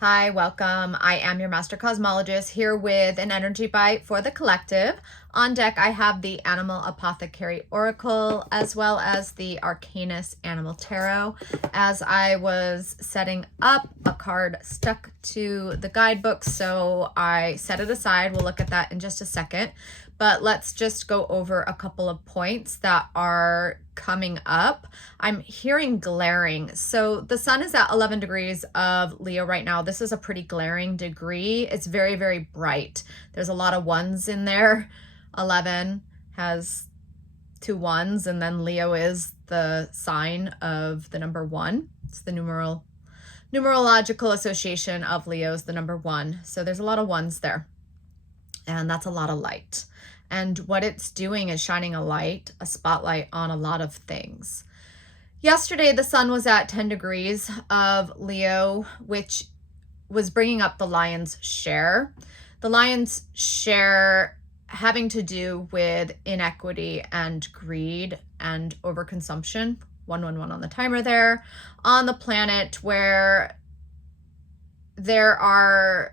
Hi, welcome. I am your master cosmologist here with an energy bite for the collective. On deck, I have the Animal Apothecary Oracle as well as the Arcanus Animal Tarot. As I was setting up, a card stuck to the guidebook, so I set it aside. We'll look at that in just a second. But let's just go over a couple of points that are coming up. I'm hearing glaring. So the sun is at 11 degrees of Leo right now. This is a pretty glaring degree. It's very, very bright. There's a lot of ones in there. 11 has 2 ones, and then Leo is the sign of the number 1. It's the numerological association of Leo is the number 1. So there's a lot of ones there, and that's a lot of light. And what it's doing is shining a spotlight on a lot of things. Yesterday, the sun was at 10 degrees of Leo, which was bringing up the lion's share. The lion's share having to do with inequity and greed and overconsumption. 111 on the timer there. On the planet where there are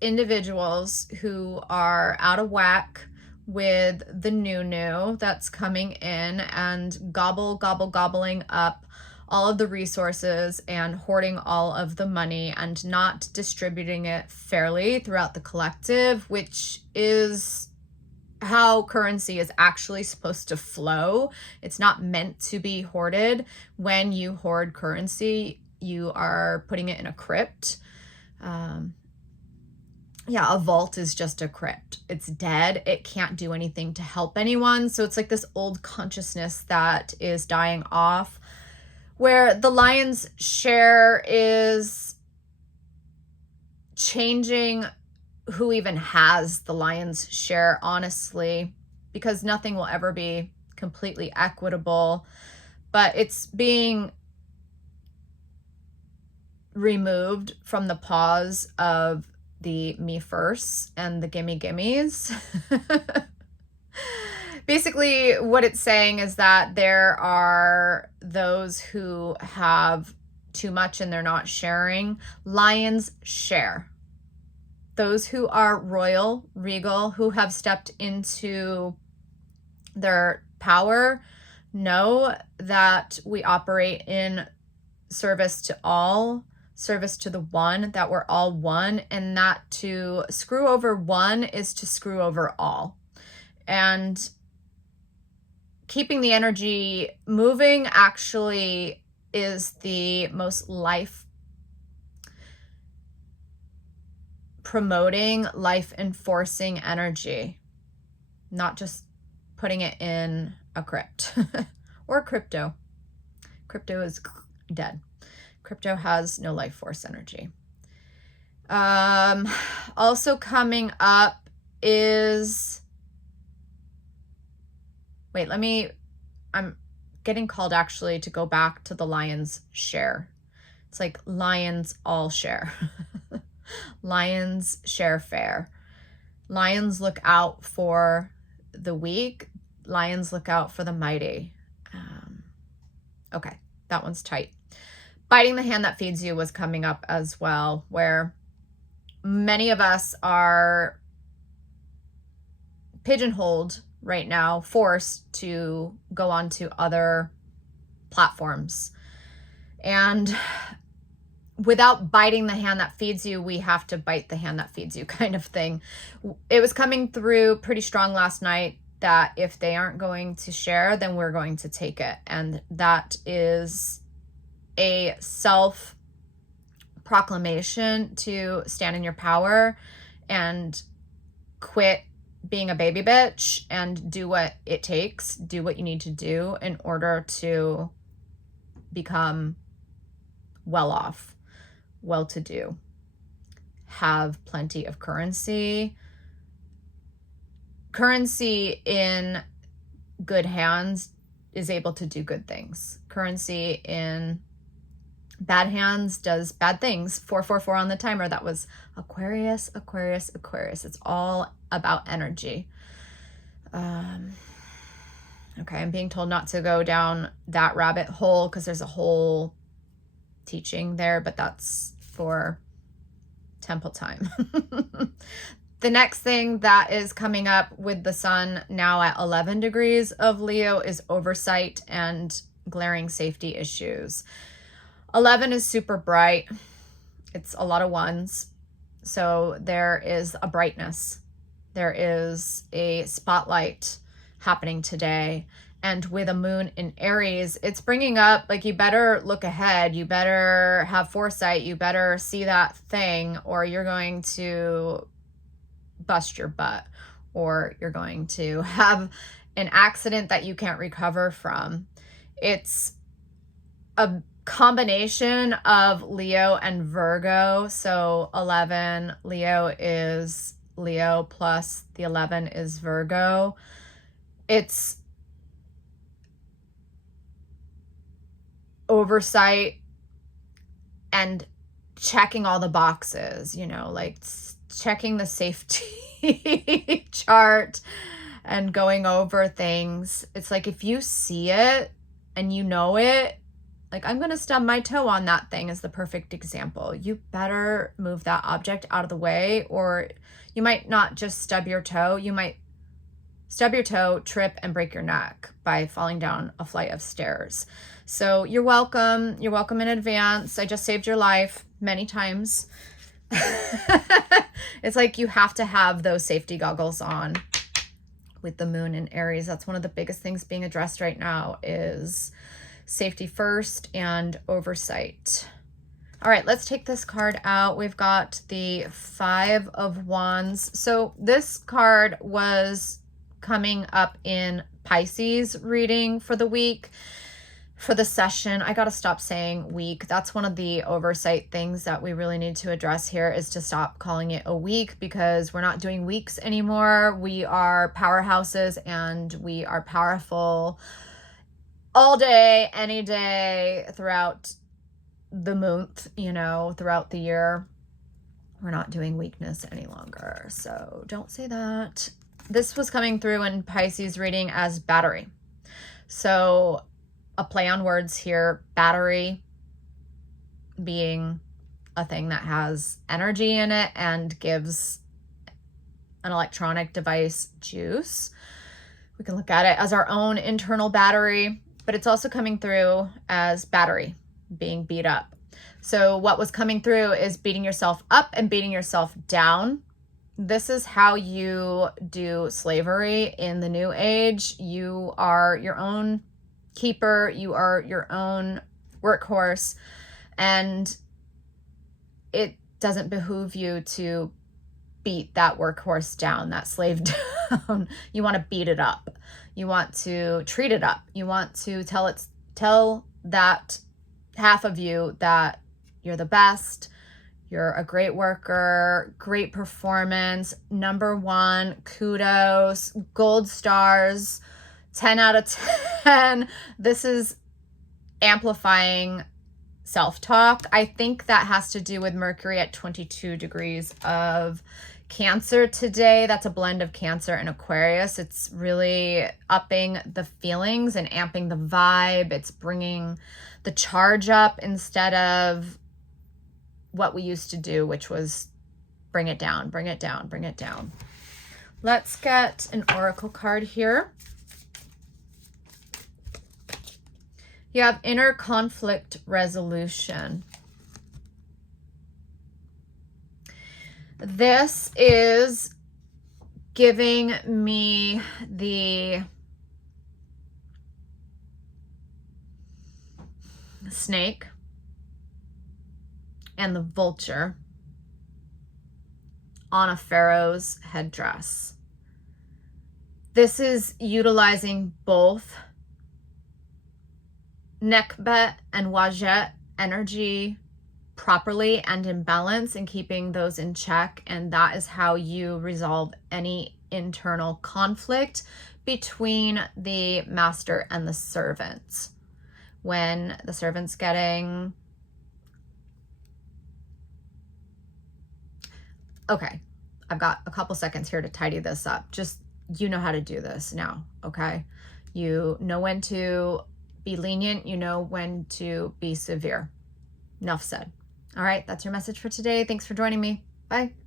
individuals who are out of whack with the new that's coming in and gobbling up all of the resources and hoarding all of the money and not distributing it fairly throughout the collective, which is how currency is actually supposed to flow. It's not meant to be hoarded. When you hoard currency, you are putting it in a crypt. A vault is just a crypt. It's dead. It can't do anything to help anyone. So it's like this old consciousness that is dying off, where the lion's share is changing who even has the lion's share, honestly, because nothing will ever be completely equitable, but it's being removed from the paws of the me first and the gimmies. Basically, what it's saying is that there are those who have too much and they're not sharing. Lions share. Those who are royal, regal, who have stepped into their power know that we operate in service to all, service to the one, that we're all one, and that to screw over one is to screw over all. And keeping the energy moving actually is the most life promoting, life enforcing energy, not just putting it in a crypt or crypto. Crypto is dead. Crypto has no life force energy. Also coming up is, I'm getting called actually to go back to the lion's share. It's like lions all share. Lions share fair. Lions look out for the weak. Lions look out for the mighty. Okay, that one's tight. Biting the hand that feeds you was coming up as well, where many of us are pigeonholed right now, forced to go on to other platforms. And without biting the hand that feeds you, we have to bite the hand that feeds you, kind of thing. It was coming through pretty strong last night that if they aren't going to share, then we're going to take it. And that is a self-proclamation to stand in your power and quit being a baby bitch and do what it takes, do what you need to do in order to become well off, well-to-do, have plenty of currency. Currency in good hands is able to do good things. Currency in bad hands does bad things. 444 on the timer. That was Aquarius. It's all about energy. Okay, I'm being told not to go down that rabbit hole because there's a whole teaching there, but that's for temple time. The next thing that is coming up with the sun now at 11 degrees of Leo is oversight and glaring safety issues. 11 is super bright. It's a lot of ones. So there is a brightness. There is a spotlight happening today. And with a moon in Aries, it's bringing up, like, you better look ahead. You better have foresight. You better see that thing, or you're going to bust your butt, or you're going to have an accident that you can't recover from. It's a combination of Leo and Virgo. So 11, Leo is Leo plus the 11 is Virgo. It's oversight and checking all the boxes, you know, like checking the safety chart and going over things. It's like, if you see it and you know it, like, I'm going to stub my toe on that thing is the perfect example. You better move that object out of the way, or you might not just stub your toe. You might stub your toe, trip, and break your neck by falling down a flight of stairs. So you're welcome. You're welcome in advance. I just saved your life many times. It's like you have to have those safety goggles on with the moon in Aries. That's one of the biggest things being addressed right now is safety first and oversight. All right, let's take this card out. We've got the 5 of Wands. So this card was coming up in Pisces reading for the week. For the session, I got to stop saying week. That's one of the oversight things that we really need to address here, is to stop calling it a week, because we're not doing weeks anymore. We are powerhouses, and we are powerful all day, any day, throughout the month, you know, throughout the year. We're not doing weakness any longer. So don't say that. This was coming through in Pisces reading as battery. So a play on words here, battery being a thing that has energy in it and gives an electronic device juice. We can look at it as our own internal battery, but it's also coming through as battery being beat up. So what was coming through is beating yourself up and beating yourself down. This is how you do slavery in the new age. You are your own keeper, you are your own workhorse, and it doesn't behoove you to beat that workhorse down, that slave down. You want to beat it up. You want to treat it up. You want to tell that half of you that you're the best, you're a great worker, great performance, number one, kudos, gold stars, 10 out of 10. This is amplifying self-talk. I think that has to do with Mercury at 22 degrees of Cancer today. That's a blend of Cancer and Aquarius. It's really upping the feelings and amping the vibe. It's bringing the charge up instead of what we used to do, which was bring it down, bring it down, bring it down. Let's get an oracle card here. You have inner conflict resolution. This is giving me the snake and the vulture on a pharaoh's headdress. This is utilizing both Nekbet and Wajet energy properly and in balance, and keeping those in check. And that is how you resolve any internal conflict between the master and the servant. When the servant's getting... Okay, I've got a couple seconds here to tidy this up. Just, you know how to do this now, okay? You know when to be lenient, you know when to be severe. Enough said. All right, that's your message for today. Thanks for joining me. Bye.